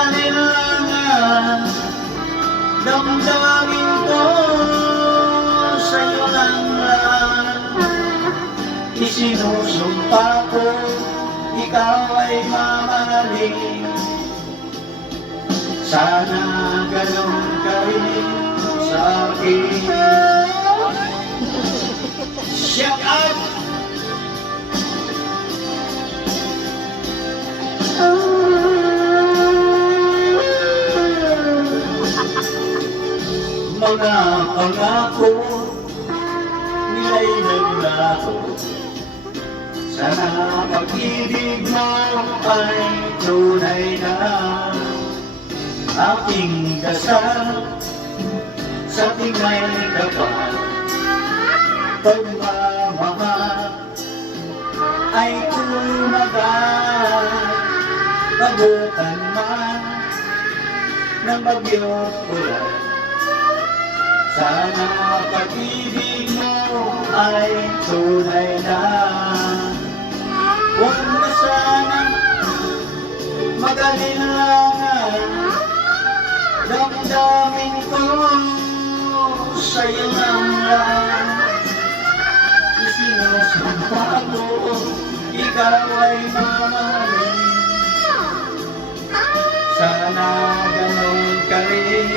Mag-alilangan, damdamin ko sa'yo lang lang. Isinusumpa ko, ikaw ay mamahalin. Sana ganun ka rin sa akin. Shout out! Mga pangako nila'y naglaho. Sana pag-ibig mo ay tunay na. Aking dasal sa tingay kapal. Pagmamahal ay tumagal. Pagutan man ng bagyo't ulan. Sana pag-ibig mo ay tunay na. Huwag na sanang mag-alilangan, damdamin ko sa'yo lang lang. Isinusumpa ko, ikaw ay mamahalin. Sana ganun ka rin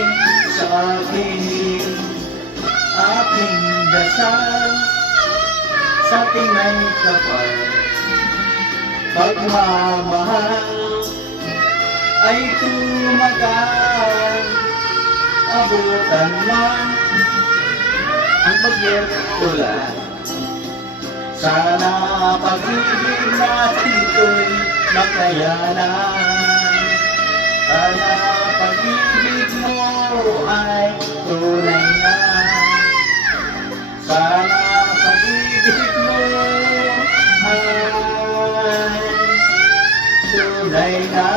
sa akin. Aking dasal sa tingay kapal. Pagmamahal ay tumagal. Abutan man ang bagyo't ulan. Sana pag-ibig natin ito'y makayanan. Sana pag-ibig mo ay tunay na. Sana pag-ibig mo ay tunay na.